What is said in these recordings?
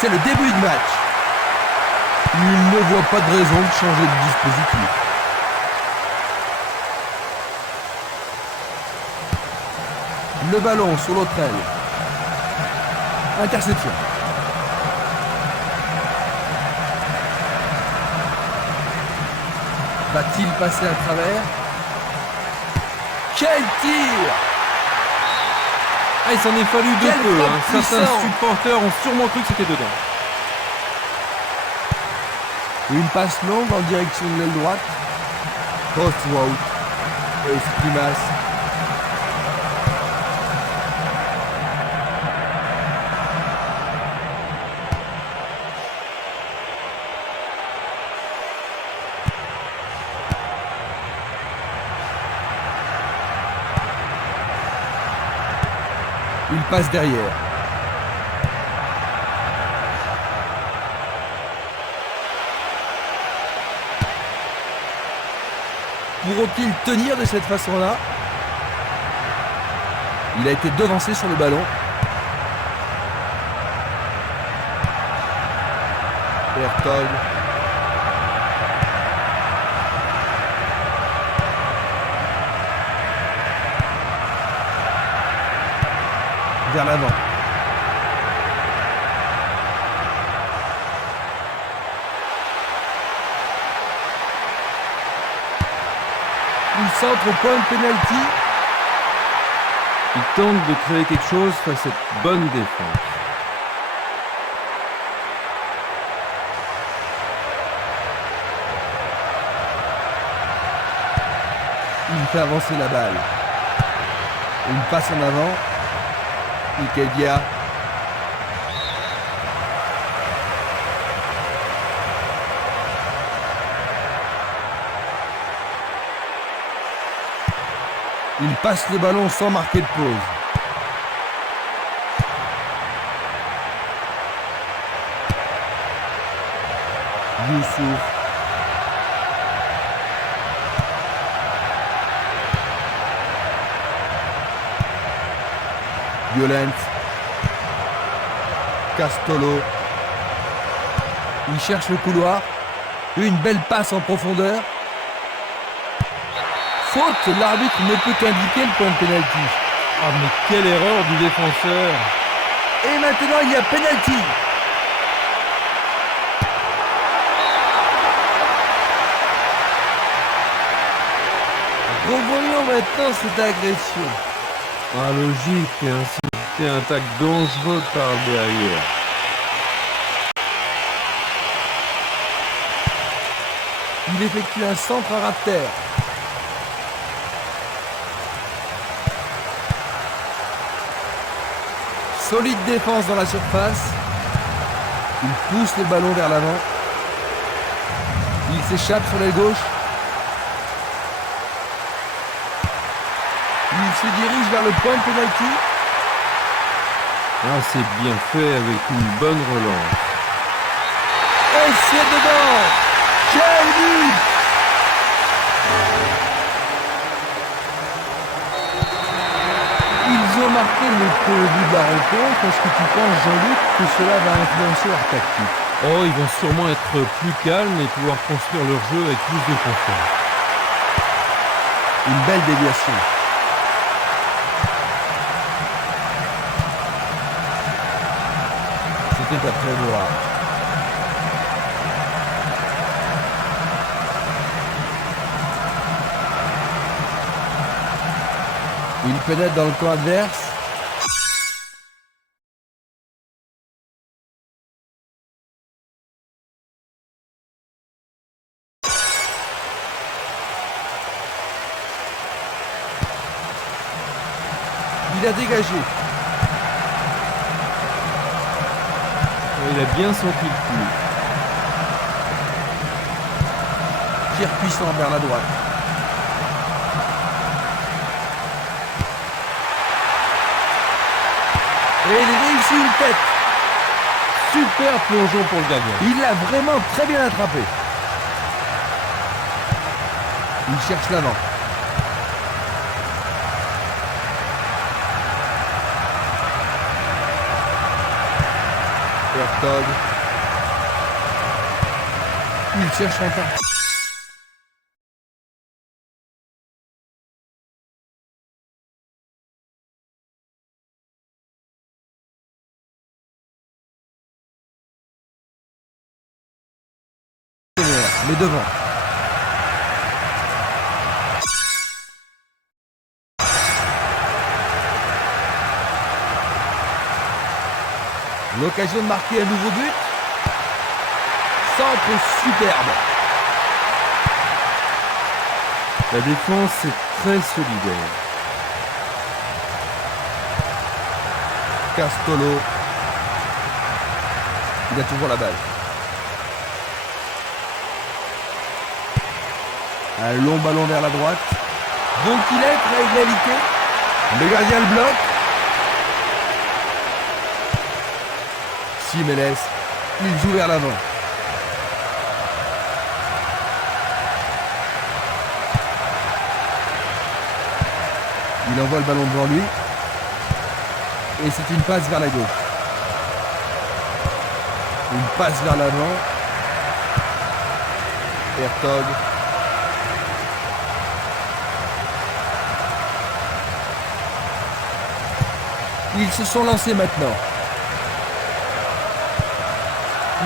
C'est le début de match. Il ne voit pas de raison de changer de dispositif. Le ballon sur l'autre aile. Interception. Va-t-il passer à travers? Quel tir! Ah, il s'en est fallu de Quel peu. frappe Certains puissante. supporters ont sûrement cru que c'était dedans. Une passe longue en direction de l'aile droite. Post route. Esprimas. Il passe derrière. Pourront-ils tenir de cette façon-là? Il a été devancé sur le ballon. Berthold. Vers l'avant. Il centre au point de pénalty. Il tente de créer quelque chose face à cette bonne défense. Il fait avancer la balle. Une passe en avant. Ikedia. Il passe le ballon sans marquer de pause. Youssouf. Violent. Castolo. Il cherche le couloir. Une belle passe en profondeur. Faute, l'arbitre ne peut qu'indiquer le point de pénalty. Ah, mais quelle erreur du défenseur! Et maintenant, il y a pénalty. Revoyons maintenant cette agression. Ah, logique, hein, c'était un tac dangereux par derrière. Il effectue un centre à ras de terre. Solide défense dans la surface. Il pousse le ballon vers l'avant. Il s'échappe sur l'aile gauche. Il se dirige vers le point de pénalty. Ah, c'est bien fait avec une bonne relance. Et c'est dedans. Quel but! Ils ont marqué le but de la rencontre. Est-ce que tu penses, Jean-Luc, que cela va influencer leur tactique? Oh, ils vont sûrement être plus calmes et pouvoir construire leur jeu avec plus de confiance. Une belle déviation. C'était après Moura. Il pénètre dans le camp adverse. Il a dégagé. Il a bien senti le coup. Tir puissant vers la droite. Et il réussit une tête. Super plongeon pour le gardien. Il l'a vraiment très bien attrapé. Il cherche l'avant. Hertog. Il cherche un parti. Mais devant. L'occasion de marquer un nouveau but. Centre superbe. La défense est très solidaire. Castolo. Il a toujours la balle. Un long ballon vers la droite. Donc il est à égalité. Le gardien le bloque. Jiménez, il joue vers l'avant. Il envoie le ballon devant lui. Et c'est une passe vers la gauche. Une passe vers l'avant. Hertog. Ils se sont lancés maintenant.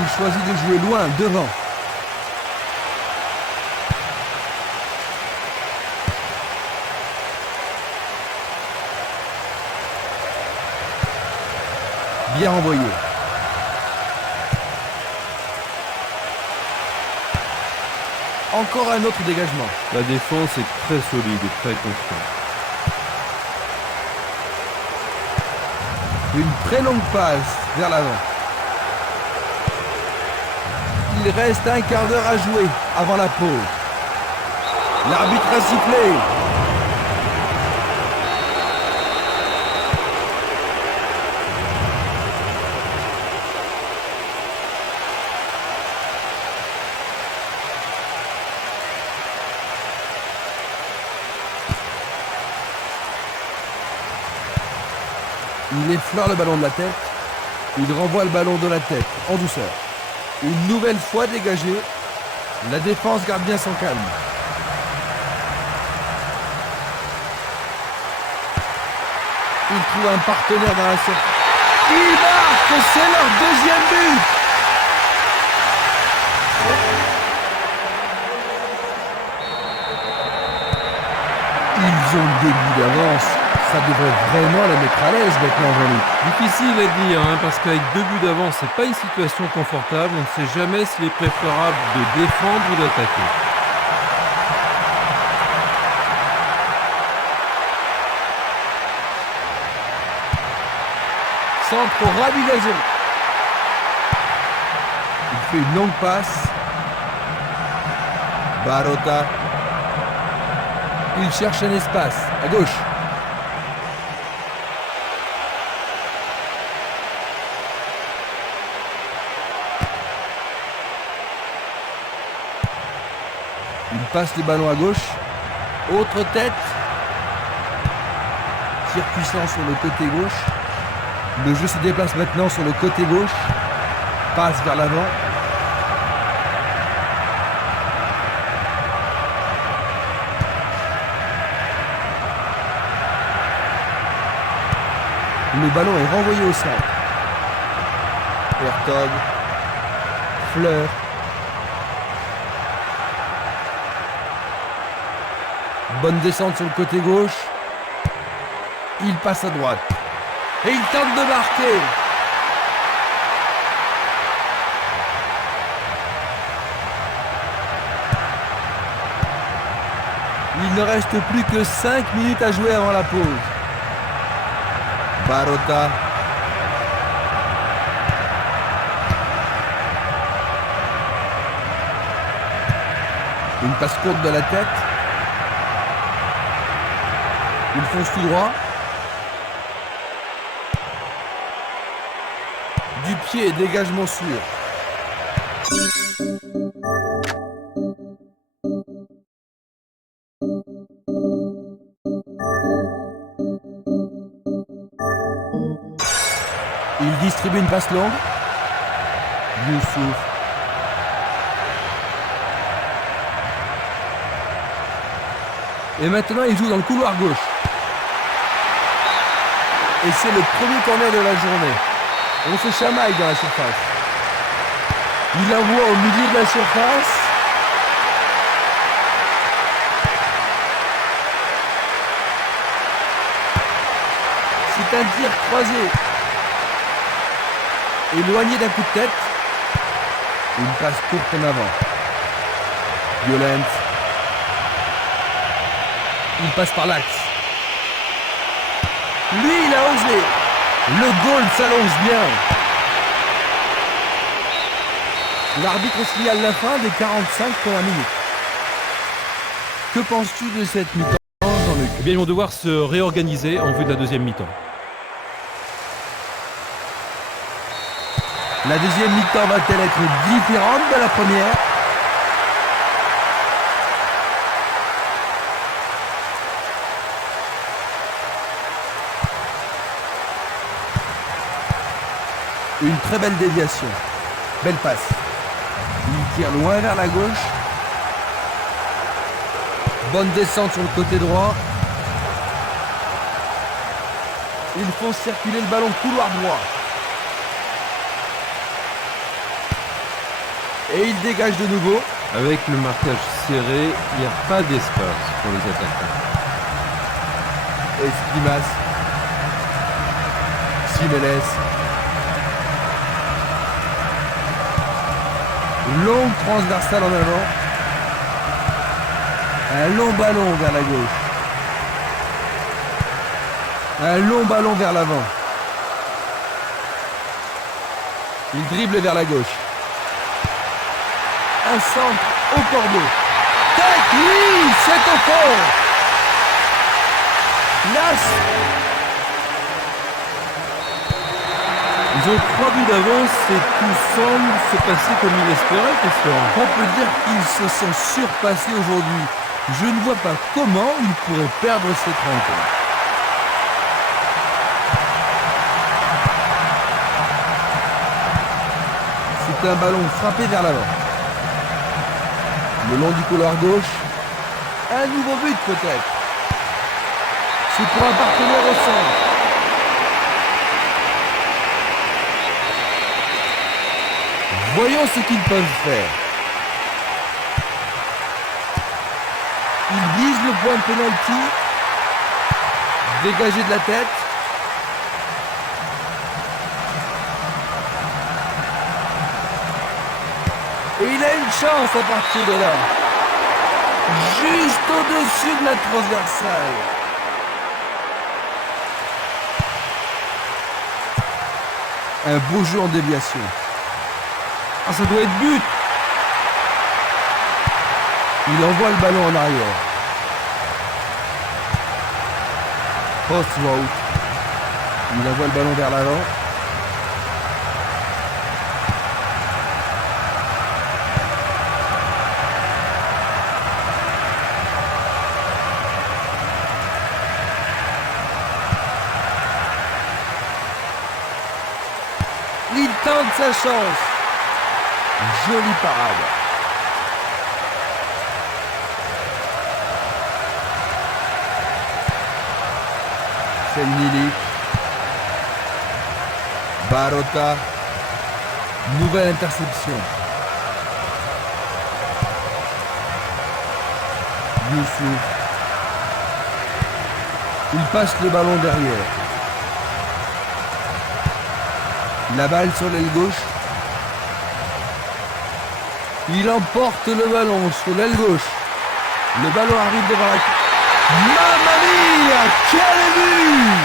Il choisit de jouer loin, devant. Bien envoyé. Encore un autre dégagement. La défense est très solide et très confiante. Une très longue passe vers l'avant. Il reste un quart d'heure à jouer avant la pause. L'arbitre a sifflé. Il effleure le ballon de la tête. Il renvoie le ballon de la tête en douceur. Une nouvelle fois dégagé. La défense garde bien son calme. Il trouve un partenaire dans la surface. Il marque. C'est leur deuxième but. Ils ont le début d'avance. Ça devrait vraiment les mettre à l'aise maintenant, Jean-Luc. Difficile à dire, parce qu'avec 2 buts d'avance, c'est pas une situation confortable. On ne sait jamais s'il est préférable de défendre ou d'attaquer. Centre au ras du gazon. Il fait une longue passe. Barota. Il cherche un espace à gauche. Il passe le ballon à gauche. Autre tête. Tir puissant sur le côté gauche. Le jeu se déplace maintenant sur le côté gauche. Passe vers l'avant. Le ballon est renvoyé au centre. Hertog. Fleur. Bonne descente sur le côté gauche. Il passe à droite. Et il tente de marquer. Il ne reste plus que 5 minutes à jouer avant la pause. Barota. Une passe courte de la tête. Il fonce tout droit. Du pied, dégagement sûr. Il distribue une passe longue. Youssouf. Et maintenant, il joue dans le couloir gauche. Et c'est le premier corner de la journée. On se chamaille dans la surface. Il envoie au milieu de la surface. C'est un tir croisé. Éloigné d'un coup de tête. Une passe courte en avant. Violent. Il passe par l'axe. Lui, il a osé. Le goal s'allonge bien. L'arbitre signale la fin des 45 premières minutes. Que penses-tu de cette mi-temps, Jean-Luc? Eh bien, ils vont devoir se réorganiser en vue de la deuxième mi-temps. La deuxième mi-temps va-t-elle être différente de la première? Une très belle déviation. Belle passe. Il tire loin vers la gauche. Bonne descente sur le côté droit. Ils font circuler le ballon couloir droit. Et il dégage de nouveau. Avec le marquage serré, il n'y a pas d'espace pour les attaquants. Esquimas. Simenes. Longue transversale en avant. Un long ballon vers la gauche. Un long ballon vers l'avant. Il dribble vers la gauche. Un centre au cordeau. Tac, oui, c'est au fond. Nas. Ils ont 3 buts d'avance et tout semble se passer comme il espérait, Christian. On peut dire qu'ils se sont surpassés aujourd'hui. Je ne vois pas comment ils pourraient perdre cette rencontre. C'est un ballon frappé vers l'avant. Le long du couloir gauche. Un nouveau but peut-être. C'est pour un partenaire au centre. Voyons ce qu'ils peuvent faire. Ils visent le point de pénalty. Dégagé de la tête. Et il a une chance à partir de là. Juste au-dessus de la transversale. Un beau jeu en déviation. Ah, ça doit être but. Il envoie le ballon en arrière. Post route. Il envoie le ballon vers l'avant. Il tente sa chance. Jolie parade. Selnili. Barota. Nouvelle interception. Youssouf. Il passe le ballon derrière. La balle sur l'aile gauche. Il emporte le ballon sur l'aile gauche. Le ballon arrive devant la... Mamma mia! Quel but!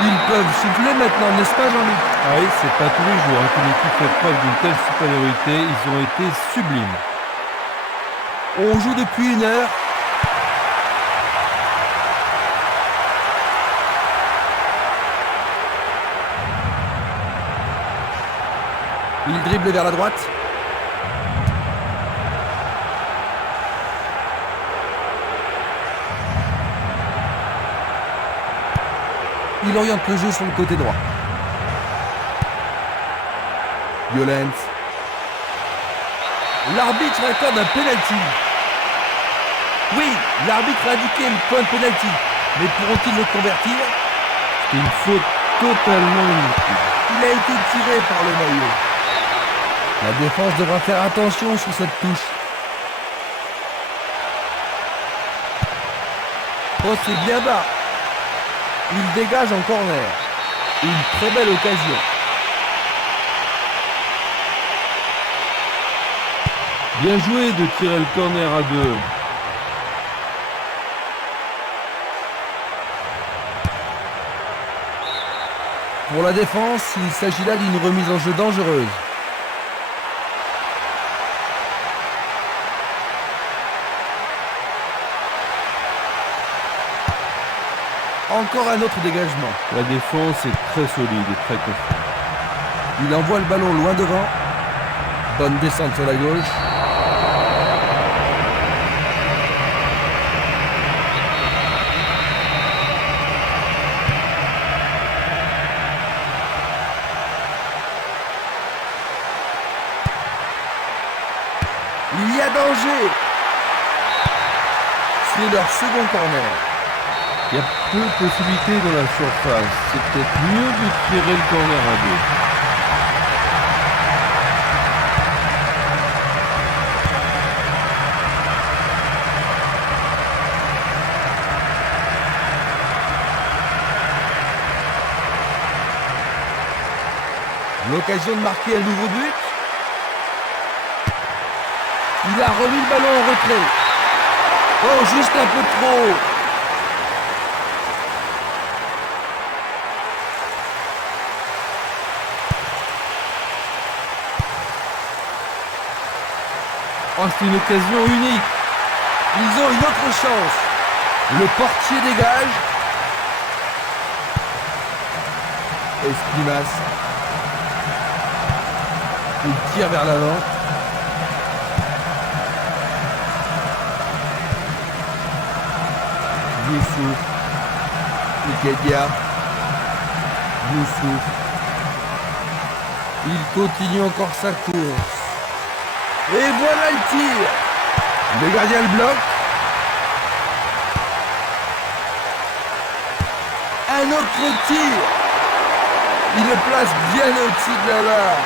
Ils peuvent souffler maintenant, n'est-ce pas, Jean-Luc? Ah oui, c'est pas tous les jours qu'une équipe fait preuve d'une telle supériorité. Ils ont été sublimes. On joue depuis 1 heure. Il dribble vers la droite. Il oriente le jeu sur le côté droit. Violence. L'arbitre accorde un penalty. Oui, l'arbitre a indiqué le point de penalty. Mais pourront-ils le convertir? C'est une faute totalement inutile. Il a été tiré par le maillot. La défense devra faire attention sur cette touche. Oh, c'est bien bas. Il dégage en corner. Une très belle occasion. Bien joué de tirer le corner à 2. Pour la défense, il s'agit là d'une remise en jeu dangereuse. Encore un autre dégagement. La défense est très solide et très confiante. Il envoie le ballon loin devant. Bonne descente sur la gauche. Il y a danger. C'est leur second corner. Il y a peu de possibilités dans la surface. C'est peut-être mieux de tirer le corner à 2. L'occasion de marquer un nouveau but. Il a remis le ballon en retrait. Oh, juste un peu trop. Oh, c'est une occasion unique. Ils ont une autre chance. Le portier dégage. Esquimas. Il tire vers l'avant. Youssouf. Ikedia. Youssouf. Il continue encore sa course. Et voilà le tir. Le gardien le bloque. Un autre tir. Il le place bien au-dessus de la barre.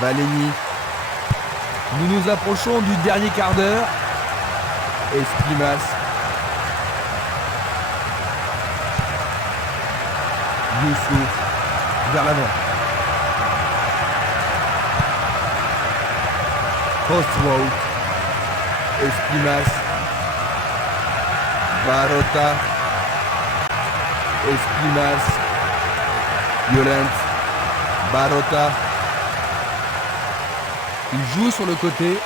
Valény. Nous nous approchons du dernier quart d'heure. Esquimas. Youssouf. Vers l'avant. Postwood. Esquimas. Barota. Esquimas. Violent. Barota. Il joue sur le côté.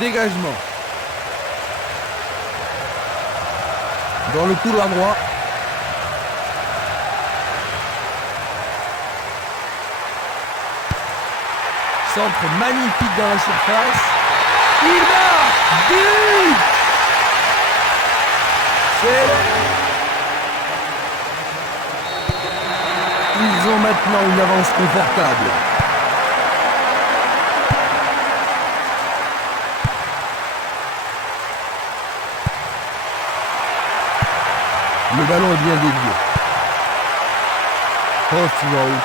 Dégagement. Dans le couloir droit. Centre magnifique dans la surface. Il marque. But. Ils ont maintenant une avance confortable. Le ballon est bien dévié. Postwood.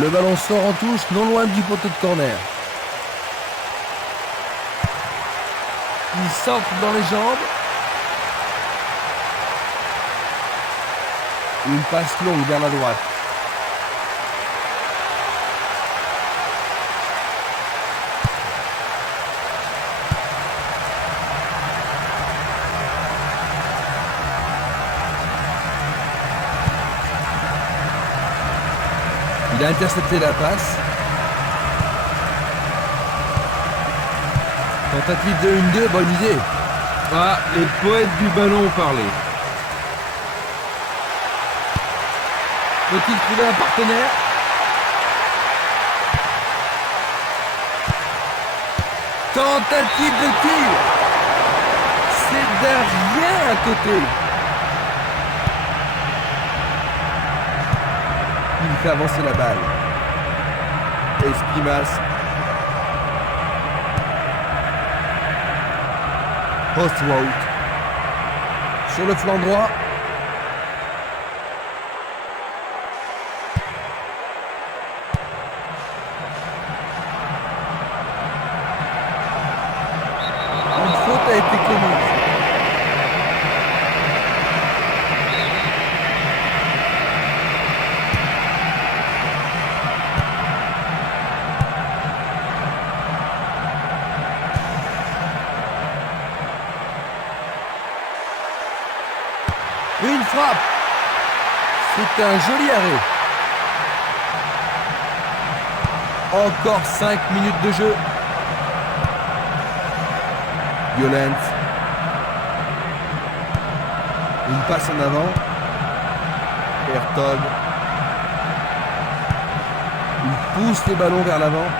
Le ballon sort en touche, non loin du poteau de corner. Il centre dans les jambes. Une passe longue vers la droite. Il a intercepté la passe. Tentative de 1-2, bonne idée. Ah, les poètes du ballon ont parlé. Peut-il trouver un partenaire? Tentative de tir. C'est derrière à côté. Il fait avancer la balle. Espimas. Postwout. Sur le flanc droit. Une faute a été commise. Une frappe. C'est un joli arrêt. Encore 5 minutes de jeu. Violence. Une passe en avant. Hertog. Il pousse les ballons vers l'avant.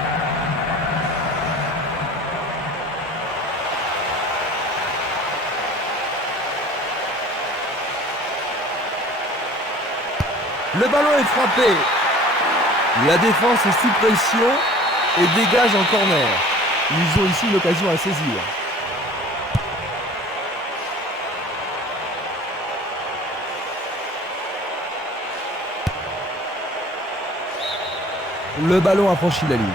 Le ballon est frappé. La défense est sous pression et dégage en corner. Ils ont ici une occasion à saisir. Le ballon a franchi la ligne.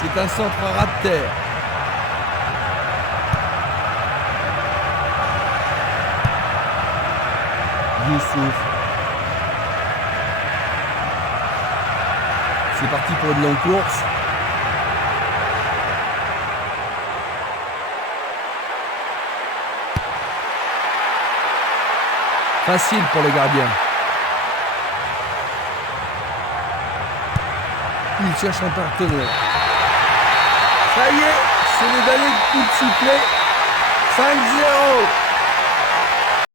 C'est un centre à ras de terre. Youssouf. C'est parti pour une longue course. Facile pour le gardien. Il cherche un partenaire. Ça y est, c'est le dernier coup de sifflet. 5-0.